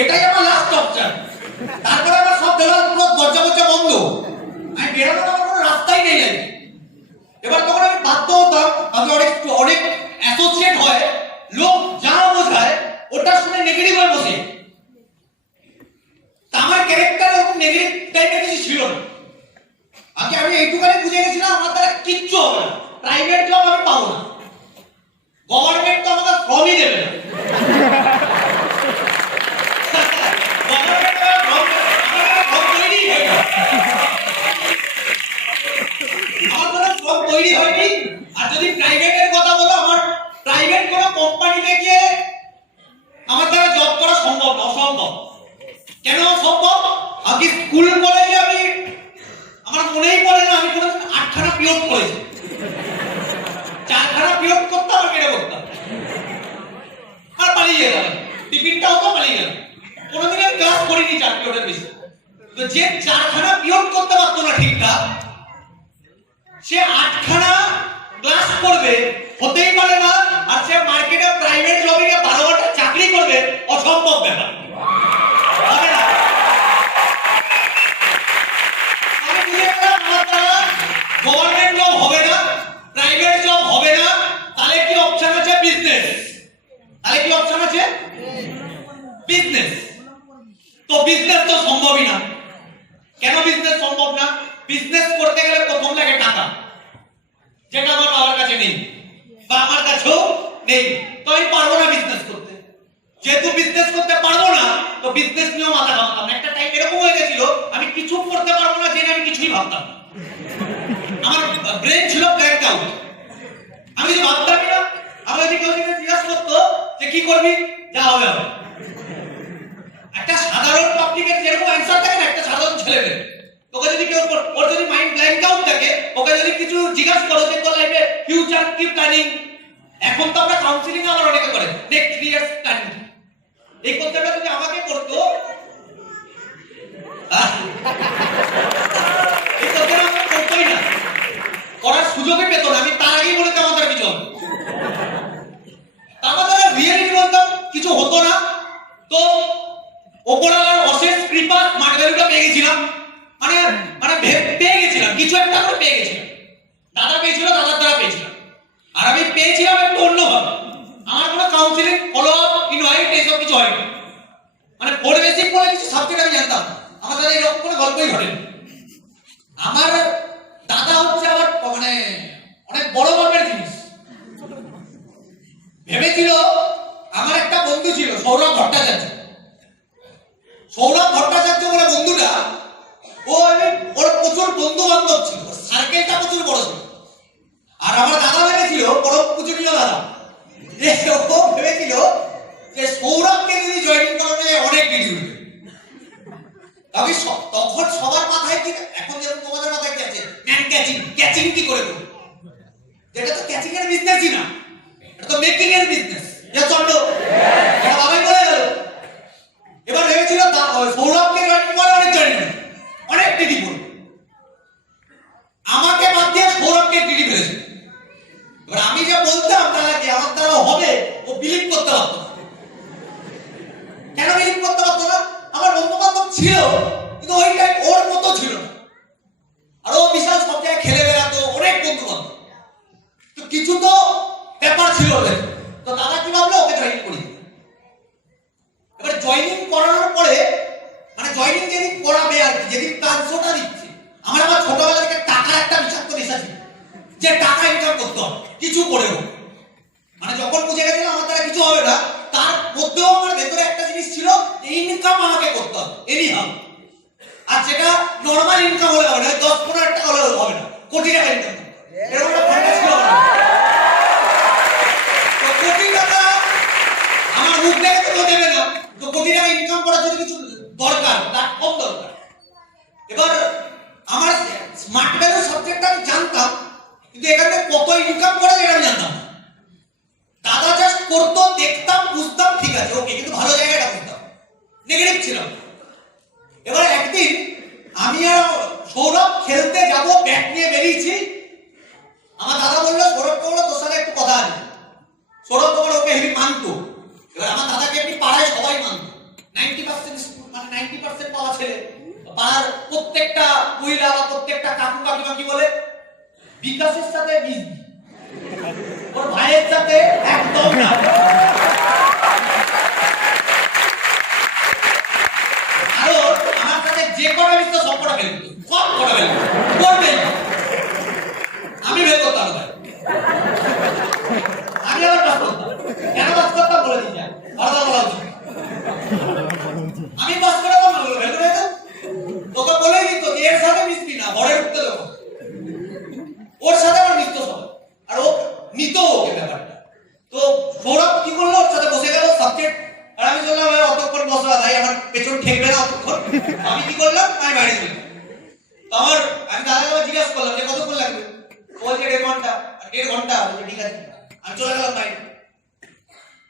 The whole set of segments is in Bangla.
এটাই আমার লাস্ট অপশন। তারপরে আমার সব দেওয়াল পুরো দরজা বন্ধ, আমি বেরোনোর আমার কোনো রাস্তাই নেই। এবার তখন আমি বাধ্য হতাম, আমি অনেক অ্যাসোসিয়েট হয়, লোক যা বোঝায় ওটা শুনে নেগেটিভ হয়ে বসে। তা আমার ক্যারেক্টার ওরকম নেগেটিভ টাইপের কিছু ছিল না। আমি এইটুখানি বুঝে গেছিলাম আমার দ্বারা কিচ্ছু হবে না, প্রাইভেট জব আমি পাবো না, গভর্নমেন্ট তো আমাকে ফর্মই দেবে না। তৈরি হয়নি। আর যদি প্রাইভেটের কথা বলো, আমার প্রাইভেট কোনো কোম্পানিতে গিয়ে আমার দ্বারা জব করা সম্ভব না, অসম্ভব। কেন সম্ভব? আমি স্কুল কলেজে আমার মনেই পড়ে না আমি কোনো 8খানা পিরিয়ড করেছি, 4খানা পিরিয়ড করতাম আর কেটে করতাম আর পালিয়ে যেতাম, টিফিনটাও তো পালিয়ে গেলাম। কোনোদিন আমি ক্লাস করিনি 4 পিরিয়ডের বেশি। তো যে 4খানা পিরিয়ড করতে পারতো না ঠিকঠাক, সে 8খানা ক্লাস করবে হতেই পারে না। আর সে মার্কেটে প্রাইভেট জবে 12 ঘন্টা চাকরি করবে, অসম্ভব ব্যাপার, হবে না। আমি বুঝে গেলাম আমার দ্বারা গভর্নমেন্ট জব হবে না, প্রাইভেট জব হবে না। তাহলে কি অপশন আছে? বিজনেস। তাহলে কি অপশন আছে? বিজনেস। তো বিজনেস তো সম্ভবই না। কেন বিজনেস সম্ভব না? বিজনেস করতে গেলে প্রথম লাগে টাকা, যেটা আমার বাবার কাছে নেই বা আমার কাছেও নেই। তো আমি পারবো না বিজনেস করতে। যেহেতু বিজনেস করতে পারবো না, তো বিজনেস নিয়েও মাথা ঘামাতাম। একটা টাইম এরকম হয়ে গেছিল আমি কিছু করতে পারবো না জেনে আমি কিছুই ভাবতাম না। আমার ব্রেন ছিল ব্ল্যাঙ্ক আউট, আমি কিছু ভাবতামই না। আমার যদি কেউ জিজ্ঞাসা করতো যে কি করবি, যা হবে হবে। একটা সাধারণ পাবলিকের যেরকম অ্যান্সার থাকে না, একটা সাধারণ ছেলেদের, তোকে যদি কেউ ওর যদি মাইন্ড ব্ল্যাঙ্ক আউট থাকে, ওকে যদি কিছু জিজ্ঞাসা করো যে তোর লাইফে ফিউচার কি প্ল্যানিং, এখন তো আমরা কাউন্সিলিং আমার অনেকে করে নেক্সট 3 ইয়ার্স প্ল্যানিং, এই কথাটা যদি আমাকে করতো, এই কথাটা আমাকে করতোই না, করার সুযোগই পেত না। আমি তার আগেই বলতাম আমাদের কিছু হবে, আমাদের রিয়েলিটি বলতাম কিছু হতো না। তো ওপরওয়ালার অশেষ কৃপা স্মার্ট ভ্যালুটা পেয়ে গেছিলাম, মানে পেয়ে গেছিলাম, কিছু একটা করে পেয়ে গেছিলাম। দাদা পেয়েছিল, দাদার দ্বারা পেয়েছিলাম। আর আমি পেয়েছিলাম একটু অন্যভাবে। আমার কোনো কাউন্সিলিং, ফলো আপ, ইনভাইট এইসব কিছু হয়নি। মানে বোর্ড বেসিক বলে কিছু সাবজেক্ট আমি জানতাম, আমার দাদা এরকম কোনো গল্পই ঘটেনি। আমার দাদা হচ্ছে আবার মানে অনেক বড় গল্পের জিনিস। ভেবেছিল, আমার একটা বন্ধু ছিল সৌরভ ভট্টাচার্য। সৌরভ ভট্টাচার্য বলে বন্ধুটা, ওর প্রচুর বন্ধু বান্ধব ছিল, সার্কেলটা প্রচুর বড় ছিল। আর আমার দাদা ভেবেছিল, বড় পূজনীয় দাদা, ও ভেবেছিল যে সৌরভকে যদি জয়েনিং করানো যায় অনেক কিছু উঠবে। তবে তখন সবার মাথায় কি, এখন যেরকম তোমাদের মাথায় কি আছে, ম্যান ক্যাচিং, ক্যাচিং কি করে করব, যেটা তো ক্যাচিং এর বিজনেসই না, এটা তো মেকিং এর বিজনেস। যে চন্ড এটা বাবাই বলে গেল। এবার ভেবেছিল সৌরভকে জয়েনিং করে অনেক জয়েনিং, অনেক টিডি করবে। আমাকে বাদ দিয়ে সৌরভকে টিডি ফেলেছে। এবার আমি যা বলতাম তাকে আমার দ্বারা হবে, ও বিলিভ করতে পারতো না। কেন বিলিভ করতে পারতো না? আমার বন্ধু বান্ধব ছিল, কিন্তু ওই টাইম ওর মতো ছিল না। আর ও বিশাল সব জায়গায় খেলে বেড়াতো, অনেক বন্ধু বান্ধব, তো কিছু তো ব্যাপার ছিল ওদের। তো দাদা কি ভাবলো, ওকে জয়েনিং করি। এবার জয়েনিং করানোর পরে, মানে জয়েনিং যেদিন করাবে আর কি, যেদিন ট্রান্সফারটা দিচ্ছে, আমার আবার ছোটবেলা থেকে টাকার একটা বিষাক্ত নেশা ছিল, যে টাকা ইনকাম করতে হবে কিছু করেও। মানে যখন বুঝে গেছিলাম আমার দ্বারা কিছু হবে না, তার মধ্যেও আমার ভেতরে একটা জিনিস ছিল, ইনকাম আমাকে করতে হবে এনি হাউ। আর সেটা নর্মাল ইনকাম হলে হবে না, 10-15 টাকা হলে হবে না, কোটি টাকা ইনকাম এরকম একটা ফান্ডা ছিল। তো কোটি টাকা আমার মুখ দেখে তো দেবে না, তো কোটি টাকা ইনকাম করার জন্য কিছু দরকার, তার কম দরকার। এবার আমার স্মার্ট ভ্যালু সাবজেক্টটা আমি জানতাম, কিন্তু এখানে কত ইনকাম করে এটা আমি জানতাম না। দাদা জাস্ট করতো, দেখতাম, বুঝতাম, ঠিক আছে ওকে, কিন্তু ভালো জায়গাটা বুঝতাম, নেগেটিভ ছিলাম। এবার একদিন আমি আর সৌরভ খেলতে যাব, ব্যাট নিয়ে বেরিয়েছি। আমার দাদা বললো, সৌরভকে বললো তোর সাথে একটু কথা আছে। সৌরভ তোমার ওকে হেভি মানতো। এবার আমার দাদাকে এমনি পাড়ায় সবাই মানতো, 90% 90% পাওয়া ছেলে পাড়ার প্রত্যেকটা মহিলা বা প্রত্যেকটা কাকু কাকিমা কি বলে বিকাশের সাথে মিশবি, ওর ভাইয়ের সাথে একদম না। আর আমার সাথে যে কটা মিশতো সব কটা ফেলতো, সব কটা ফেলতো, করবেই। আমি বের করতাম না, আমি আবার বাস করতাম। কেন বাস করতাম বলে দিই, আলাদা বলা উচিত। আমি বাস করে বের করে দিতাম, তোকে বলেই দিত যে এর সাথে মিশবি না, ঘরে ঢুকতে দেবো। ওর সাথে আমার মিশতো সব, আর ও নিত ওকে ব্যাপারটা। তো সৌরভ কি করলো, ওর সাথে বসে গেল সাবজেক্ট, আর আমি বললাম অতক্ষণ বসা ভাই, আমার পেছন ঠেকবে না অতক্ষণ। আমি কি করলাম, আমি বাইরে চলে আমার আমি দাদাকে জিজ্ঞাসা করলাম যে কতক্ষণ লাগবে, বলছে 1.5 ঘন্টা। 1.5 ঘন্টা বলছে ঠিক আছে। আমি চলে গেলাম বাইরে,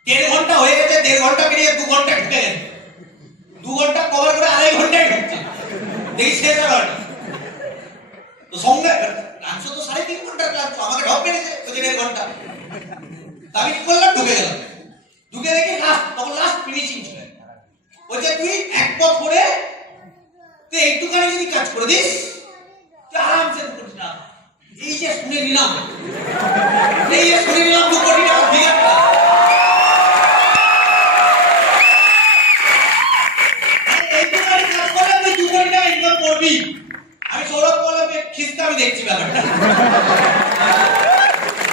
1.5 ঘন্টা হয়ে গেছে, 1.5 ঘন্টা পেরিয়ে 2 ঘন্টা ঢুকে গেছে, 2 ঘন্টা কভার করে 2.5 ঘন্টায় ঢুকছে, দেখি শেষ আর হয়নি। তো সঙ্গে ডান্স তো 3.5 ঘন্টার ক্লাস, আমাকে ঢপ মেরেছে 1.5 ঘন্টা। আমি কি করলাম, ঢুকে গেলাম, ঢুকে দেখি তখন লাস্ট ফিনিশিং ছিল। বলছে তুই এক পথ করে তুই একটুখানি যদি কাজ করে দিস তুই আরামসে 2 কোটি টাকা। এই যে শুনে নিলাম 2 কোটি টাকা ফিগার। একটুখানি কাজ করলে তুই 2 কোটি টাকা ইনকাম করবি। আমি সৌরভ বললাম খিস্তা, আমি দেখছি ব্যাপারটা।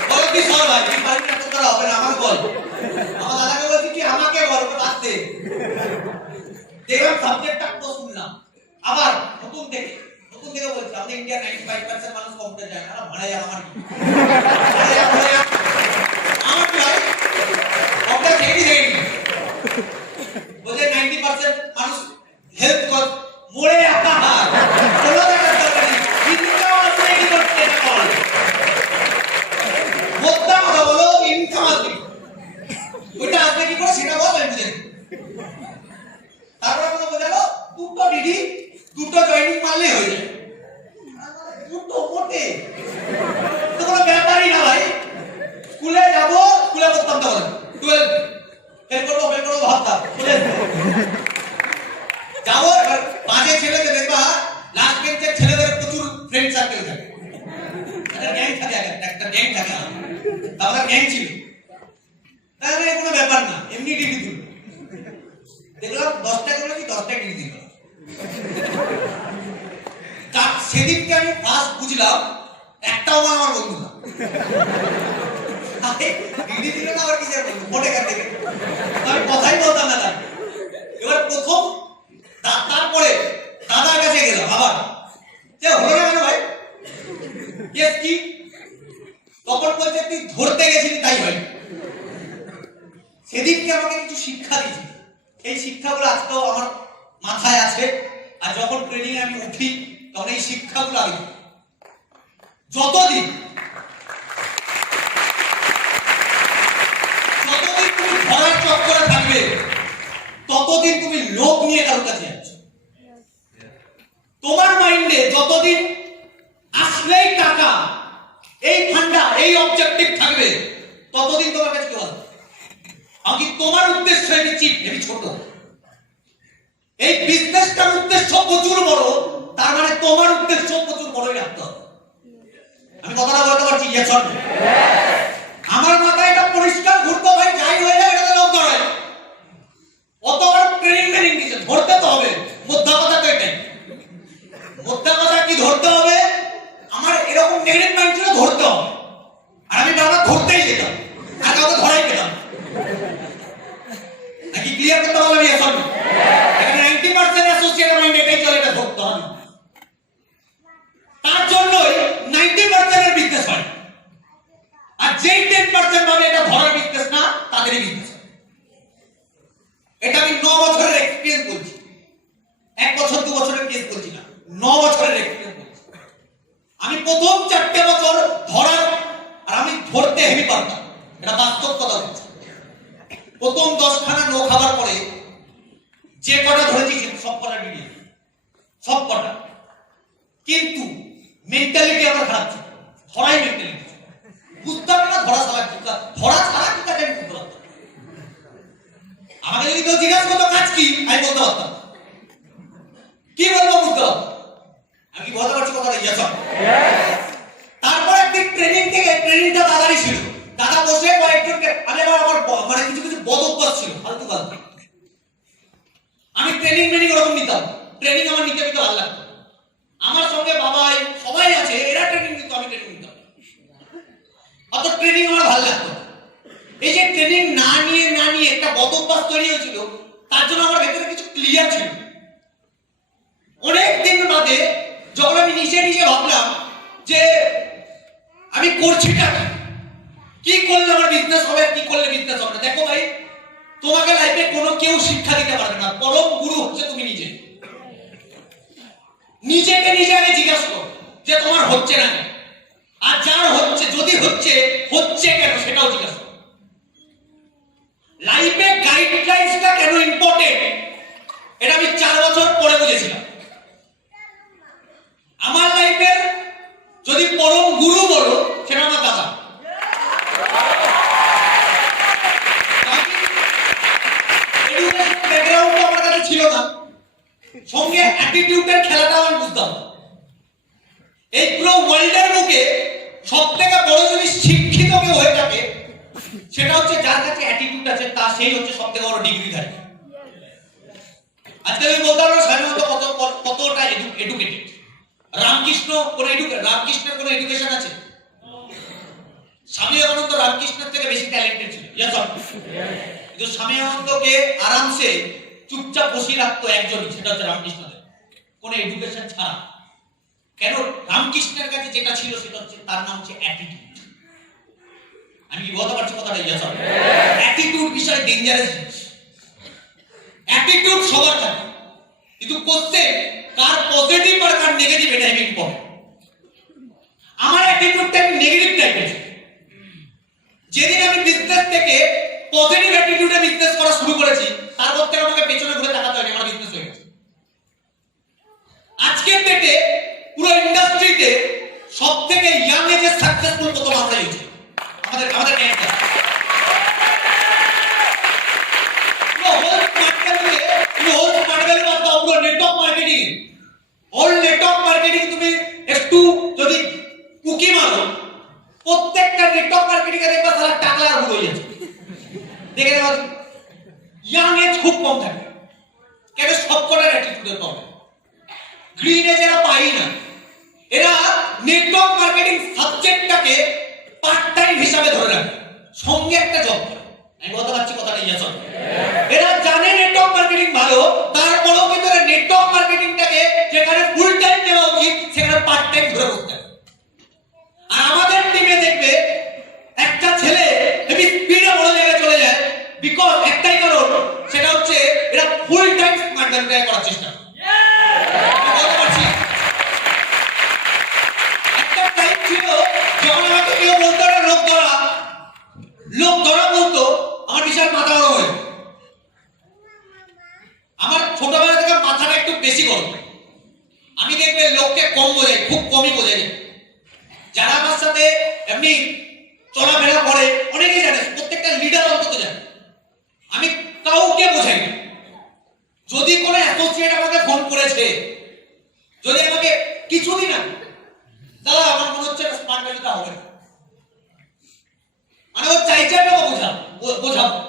বলো কি সর ভাই, তুই পারবি না, তোর হবে না, আমাকে বল। আমার দাদাকে বলছি কি আমাকে বল, তো বাদ দে। দেখলাম সাবজেক্টটা তো শুনলাম, আবার নতুন থেকে বলছি আমাদের ইন্ডিয়া 95% মানুষ কম্পিউটার জানে না, ভাড়া যায় আমার কি আমার কি হয় কম্পিউটার দেখি বলছে 90% মানুষ হেল্প কর মরে আহার কোনো টাকা দরকার নেই, ইনকাম আসলে কি করতে বল, মোদ্দা কথা বলো, ইনকাম আসবে ওইটা আসবে কি করে সেটা বল, আমি বুঝে। তারপরে কথা বোঝালো 2টো ডিডি 2টো জয়েনিং মারলেই হয়ে যায়। 2টো মোটে তো কোনো ব্যাপারই না ভাই। স্কুলে যাব, স্কুলে করতাম তখন 12 ফেল করবো ভাবতাম, যাবো। এবার বাজে ছেলেদের দেখবা লাস্ট বেঞ্চের ছেলেদের প্রচুর ফ্রেন্ড সার্কেল থাকে, একটা গ্যাং থাকে, একটা গ্যাং থাকে, তারপরে গ্যাং ছিল। তাহলে কোনো ব্যাপার না, এমনি ডিডি তুলবে। দেখলাম 10টা করে কি 10টা ডিডি দিল। সেদিনকে আমি ফার্স্ট বুঝলাম একটাও আমার বন্ধু না, ডিডি দিল না, আবার কিসের বন্ধু, মোটে কার থেকে আমি কথাই বলতাম না। এবার প্রথম তারপরে দাদার কাছে গেলাম, আবার যে হলো না কেন ভাই, কেস কি? তখন বলছে তুই ধরতে গেছিলি তাই ভাই। সেদিনকে আমাকে কিছু শিক্ষা দিয়েছে, এই শিক্ষাগুলো আজকেও আমার মাথায় আছে। আর যখন ট্রেনিং আমি উঠি তখন এই শিক্ষাগুলো আমি যতদিন তুমি ধরার চক্করে থাকবে ততদিন তুমি লোক নিয়ে কারোর কাছে যাচ্ছ। তোমার মাইন্ডে যতদিন আসলেই টাকা, এই ফান্ডা, এই অবজেক্টিভ থাকবে ততদিন তোমার কাছে কেউ আসবে। আমি তোমার উদ্দেশ্য হেবি ছোট, এই বিজনেসটার উদ্দেশ্য প্রচুর বড়, তার মানে তোমার উদ্দেশ্য প্রচুর বড়ই রাখতে হবে। আমি কথাটা বলতে পারছি? আমার মাথায় এটা পরিষ্কার ঘুরতে ভাই, যাই হয়ে যায় এটাতে লোক ধরে। অতবার ট্রেনিং দিচ্ছে, ধরতে তো হবে। মোদ্দা কথা তো এটাই, মোদ্দা কথা কি ধরতে হবে। আমার এরকম নেগেটিভ মাইন্ড ছিল, ধরতে হবে। আর আমি বারবার ধরতেই যেতাম, আর কাউকে ধরাই পেতাম নাকি। ক্লিয়ার করতে পারলাম? এখানে 90% অ্যাসোসিয়েট মাইন্ড এটাই চলে, এটা ধরতে হবে। তার জন্যই 90% এর বিজনেস হয়, আর যেই 10% ভাবে এটা ধরার বিজনেস না, তাদেরই বিজনেস। এটা আমি 9 বছরের এক্সপেরিয়েন্স বলছি, 1 বছর 2 বছরের কেস বলছি না, 9 বছরের এক্সপেরিয়েন্স বলছি। আমি প্রথম 4টে বছর ধরার, আর আমি ধরতে হেভি পারতাম, এটা বাস্তব কথা বলছি। প্রথম 10খানা নো খাবার পরে যে কটা ধরেছি সব কটা ডিডিয়ে, সব কটা। কিন্তু মেন্টালিটি আমার খারাপ ছিল, ধরাই মেন্টালিটি বুঝতাম না। ধরা ছাড়া কি কাজ, ধরা ছাড়া কি কাজ আমি বুঝতে পারতাম। আমাকে যদি কেউ জিজ্ঞাসা করতো কাজ কি, আমি বলতে পারতাম। কি বলবো বুঝতে হবে? আমি কি বলতে পারছি কথাটা? ইয়েস। তারপর একদিন ট্রেনিংটা দাদারই ছিল। দাদা বসে কয়েকজনকে, আমি আমার মানে কিছু কিছু বদ অভ্যাস ছিল, ফালতু ফালতু। আমি ট্রেনিং ওরকম নিতাম। ট্রেনিং আমার নিতে ভালো লাগতো। আমার সঙ্গে বাবাই সবাই আছে, এরা ট্রেনিং নিত, আমি ট্রেনিং নিতাম। অত ট্রেনিং আমার ভালো লাগতো। এই যে ট্রেনিং না নিয়ে একটা বদ অভ্যাস তৈরি হয়েছিল, তার জন্য আমার ভেতরে কিছু ক্লিয়ার ছিল। অনেক দিন বাদে যখন আমি নিজে ভাবলাম যে আমি করছিটা কি করলে আমার বিজনেস হবে, কি করলে বিজনেস হবে না। দেখো ভাই, তোমাকে লাইফে কোনো কেউ শিক্ষা দিতে পারবে না, পরম গুরু হচ্ছে তুমি নিজে। নিজেকে নিজে আগে জিজ্ঞাসা করো যে তোমার হচ্ছে না কেন, আর যার হচ্ছে, যদি হচ্ছে কেন সেটাও জিজ্ঞাসা করো। লাইফে গাইডলাইন্সটা কেন ইম্পর্টেন্ট, এটা আমি 4 বছর পরে বুঝেছিলাম। আমার লাইফের যদি পরম গুরু বলো, সেটা আমার দাদা। এডুকেশন ব্যাকগ্রাউন্ড আমার কাছে ছিল না, সঙ্গে অ্যাটিটিউডের খেলাটা আমি বুঝতাম। এই পুরো ওয়ার্ল্ডের বুকে সবথেকে বড় যদি শিক্ষিত কেউ হয়ে থাকে, সেটা হচ্ছে যার কাছে অ্যাটিটিউড আছে, তা সেই হচ্ছে সবথেকে বড় ডিগ্রিধারী। আজকে আমি বলতে পারবো স্বামীনত কতটা এডুকেটেড। রামকৃষ্ণের কোনো এডুকেশন আছে? স্বামী বিবেকানন্দ রামকৃষ্ণের থেকে বেশি ট্যালেন্টেড ছিল। কিন্তু স্বামী বিবেকানন্দকে আরামসে চুপচাপ বসিয়ে রাখতো একজনই, সেটা হচ্ছে রামকৃষ্ণদেব, কোনো এডুকেশন ছাড়া। কেন? রামকৃষ্ণের কাছে যেটা ছিল সেটা হচ্ছে, তার নাম হচ্ছে অ্যাটিটিউড। আমি কি বলতে পারছি কথাটা? অ্যাটিটিউড বিষয় ডেঞ্জারাস জিনিস। অ্যাটিটিউড সবার থাকে, কিন্তু কোশ্চেন কার পজিটিভ আর কার নেগেটিভ, এটা ইম্পর্টেন্ট। আমার অ্যাটিটিউডটা নেগেটিভ টাইপের। যেদিন আমি বিজনেস থেকে পজিটিভ অ্যাটিটিউডে বিজনেস করা শুরু করেছি, তারপর থেকে আমাকে পেছনে ঘুরে তাকাতে হয়নি, আমার বিজনেস হয়ে গেছে। আজকের ডেটে পুরো ইন্ডাস্ট্রিতে সবথেকে ইয়াং এজে সাকসেসফুল কত মাত্রা হয়েছে আমাদের ক্যারিয়ার। তুমি একটু যদি কুকি মারো, প্রত্যেকটা নেটওয়ার্ক মার্কেটিং এ দেখবা সারা টাকলা আর হয়ে যাচ্ছে। দেখে দেখো ইয়াং এজ খুব কম থাকে, কেন? সবকটার অ্যাটিটিউডের প্রবলেম। গ্রিন এজ এরা পাই না, এরা নেটওয়ার্ক মার্কেটিং সাবজেক্টটাকে পার্ট টাইম হিসাবে ধরে রাখে, সঙ্গে একটা জব করে। আমি বলতে পারছি কথাটা? এরা জানে নেটওয়ার্ক মার্কেটিং ভালো, তারপরেও কিন্তু নেটওয়ার্ক মার্কেটিংটাকে যেখানে ফুল টাইম দেওয়া উচিত সেখানে পার্ট টাইম ধরে করতে হবে। আর আমাদের টিমে দেখবে একটা ছেলে হেভি স্পিডে বড় জায়গায় চলে যায়, বিকজ একটাই কারণ, সেটা হচ্ছে এরা ফুল টাইম মার্কেটিং করার চেষ্টা করে। বলতে পারছি? একটা টাইম ছিল যখন আমাকে কেউ বলতো না লোক ধরা বলতো, আমার বিশাল মাথা গরম হয়ে। আমার ছোটবেলা থেকে মাথাটা একটু বেশি গরম। আমি দেখবে লোককে কম বোঝাই, খুব কমই বোঝাই। যারা আমার সাথে এমনি চলাফেরা করে অনেকেই জানে, প্রত্যেকটা লিডার অন্তত জানে, আমি কাউকে বোঝাই না। যদি কোনো অ্যাসোসিয়েট আমাকে ফোন করেছে, যদি আমাকে কিছুদিন আগে, দাদা আমার মনে হচ্ছে স্মার্ট ভ্যালুটা হবে না, মানে ও চাইছে না বোঝাবো,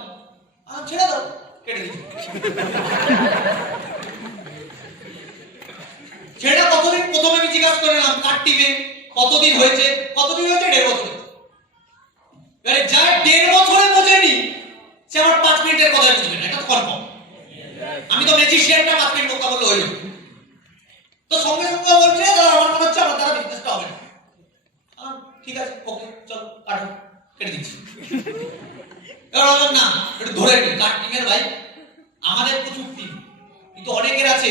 ছেড়ে দাও, কেটে দিচ্ছি। সেটা কতদিন, প্রথমে আমি জিজ্ঞাসা করে নিলাম কার টিমে কতদিন হয়েছে, 1.5 বছর। এবারে যা 1.5 বছরে বোঝেনি, সে আমার 5 মিনিটের কথা বুঝবে না, এটা তো কনফার্ম। আমি তো ম্যাজিশিয়ানটা 5 মিনিট কথা বললে হইল। তো সঙ্গে সঙ্গে বলছে দাদা আমার মনে হচ্ছে আমার দ্বারা বিজনেসটা হবে না। ঠিক আছে, ওকে চল কাটো, কেটে দিচ্ছি। এবার না একটু ধরে কার টিমের ভাই, আমাদের প্রচুর টিম, কিন্তু অনেকের আছে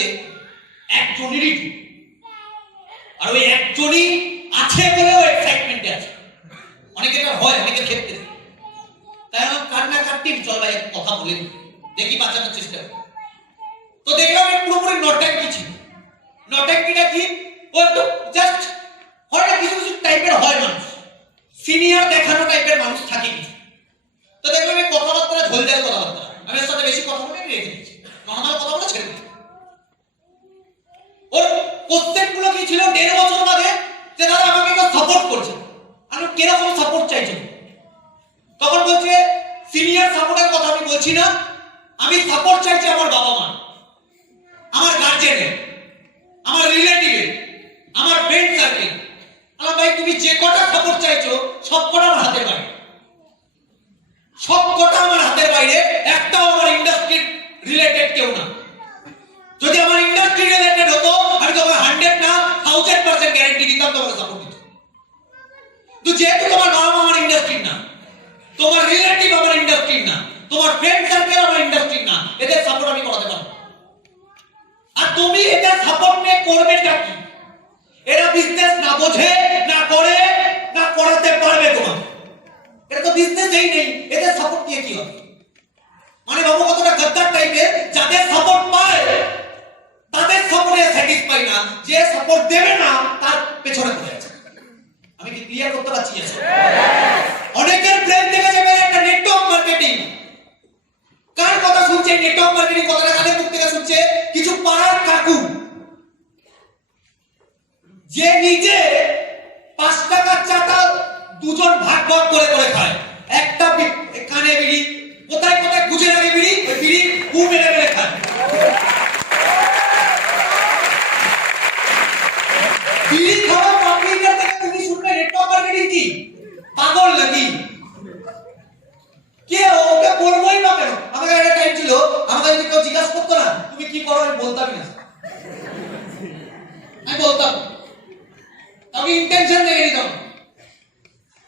একজনেরই টিম, আর ওই একজনই আছে বলেও এক্সাইটমেন্টে আছে। অনেকের হয়, অনেকের ক্ষেত্রে। তাই আমার কান্না কাটতে চল ভাই কথা বলে দেখি বাঁচানোর চেষ্টা করি। তো দেখলাম পুরোপুরি নটাঙ্কি ছিল। নটাঙ্কিটা কি? ও একটু জাস্ট হয় না, কিছু টাইপের হয় মানুষ, সিনিয়র দেখানো টাইপের মানুষ থাকে কিছু। তো দেখলাম এই কথাবার্তা ঝোলঝাল কথাবার্তা, আমি এর সাথে বেশি কথা বলে রেখে দিচ্ছি, নর্মাল কথা বলে ছেড়ে দিচ্ছি। সাপোর্ট করছে। আমি কিরকম সাপোর্ট চাইছো? তখন বলছে সিনিয়র সাপোর্টের কথা আমি বলছি না, আমি সাপোর্ট চাইছি আমার বাবা মা, আমার গার্জেনের, আমার রিলেটিভের, আমার ফ্রেন্ড সার্কেল। আমার ভাই তুমি যে কটা সাপোর্ট চাইছো সব কটা আমার হাতের বাইরে, সব কটা আমার হাতের বাইরে, একটাও আমার ইন্ডাস্ট্রি রিলেটেড কেউ না। যদি আমার ইন্ডাস্ট্রি রিলেটেড হতো আমি তোমাকে 100 না 1000% গ্যারান্টি দিতাম তোমাকে সাপোর্ট দিতাম। তো যেহেতু তোমার বাবা মা আমার ইন্ডাস্ট্রি না, তোমার রিলেটিভ আমার ইন্ডাস্ট্রি না, তোমার ফ্রেন্ড সার্কেল আমার ইন্ডাস্ট্রি না, এদের সাপোর্ট আমি করাতে পারবো। আর তুমি এটা সাপোর্ট নিয়ে করবেটা কি? এরা বিজনেস না বোঝে, না করে, না করাতে পারবে তোমাকে। এটা তো বিজনেসই নেই, এদের সাপোর্ট দিয়ে কি হবে? মানে বাবু কতটা গদ্দার টাইপের, যাদের সাপোর্ট পায় তাদের সাপোর্টে স্যাটিসফাই না, যে সাপোর্ট দেবে না তার পেছনে পড়ে আছে। আমি কি ক্লিয়ার করতে পারছি? অনেকের ব্রেন থেকে যাবে একটা নেটওয়ার্ক মার্কেটিং। কার কথা শুনছে? নেটওয়ার্ক মার্কেটিং কথাটা কাদের মুখ থেকে শুনছে? কিছু পাড়ার কাকু, যে নিজে 5 টাকার চাটা দুজন ভাগ ভাগ করে করে খায়। একটা কানে বিড়ি, কোথায় কোথায় গুজে লাগে বিড়ি, ওই বিড়ি কু মেরে মেরে খায়। বিড়ি খাওয়া পাবলিকের থেকে তুমি শুনবে নেটওয়ার্ক মার্কেটিং কি? পাগল নাকি? কে ওকে বলবোই না কেন? আমাকে একটা টাইম ছিল, আমাকে যদি কেউ জিজ্ঞাসা করতো না তুমি কি করো, আমি বলতামই না। আমি বলতাম, আমি ইন্টেনশন দেখে নিতাম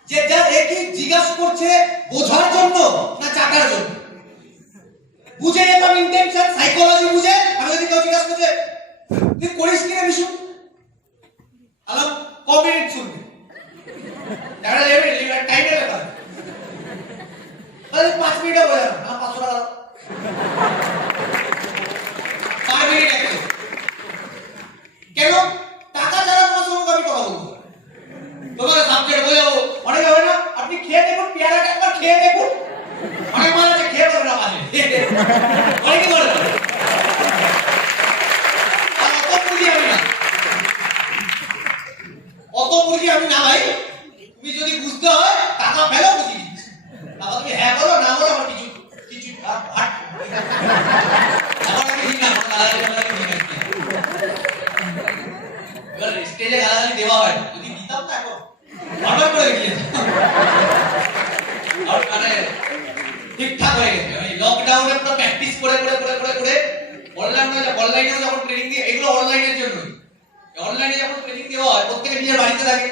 যে যা একই জিজ্ঞাসা করছে বোঝার জন্য না চাটার জন্য। বুঝে যেতাম ইন্টেনশন, সাইকোলজি বুঝে। আমি যদি কেউ জিজ্ঞাসা করছে তুই করিস কিনা বিশু, আলাম কমিউনিট শুনবি, যারা লেভেল টাইমে ব্যাপার, তাহলে 5 মিনিটে বলে না 500 টাকা 5 মিনিট একটা। কেন? টাকা ছাড়া তোমার সঙ্গে আমি কথা বলবো, তোমাকে সাবজেক্ট বোঝাবো। অনেক হবে না, আপনি খেয়ে দেখুন, পেয়ারাটা একবার খেয়ে দেখুন। অনেক মানুষ আছে খেয়ে বলে না মাঝে, অনেকে বলে না। আর অত মুরগি আমি না, অত মুরগি আমি না ভাই। তুমি যদি বুঝতে হয় টাকা ফেলো, বুঝি টাকা তুমি হ্যাঁ বলো না বলো, আমার কিছু কিছু হাট আমার আমি ঠিক না গালাগালি স্টেজে গালাগালি দেওয়া হয়, যদি দিতাম না এখন অর্ডার করে গিয়ে আর মানে ঠিকঠাক হয়ে গেছে। আমি লকডাউনে পুরো প্র্যাকটিস করে করে করে করে করে অনলাইনে যখন ট্রেনিং দিই, এগুলো অনলাইনের জন্য। অনলাইনে যখন ট্রেনিং দেওয়া হয় প্রত্যেকে নিজের বাড়িতে থাকে।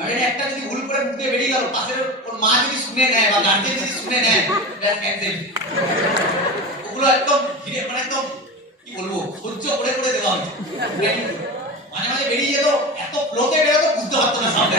আমি একটা যদি ভুল করে মুখ দিয়ে বেরিয়ে গেল, পাশের ওর মা যদি শুনে নেয় বা গার্জেন যদি শুনে নেয়, ক্যান্সেল। ওগুলো একদম ধীরে মানে একদম কি বলবো সহ্য করে করে দেওয়া হয়। মাঝে মাঝে বেরিয়ে যেত, এত ফ্লোতে বেরোতো বুঝতে পারতো না সামনে।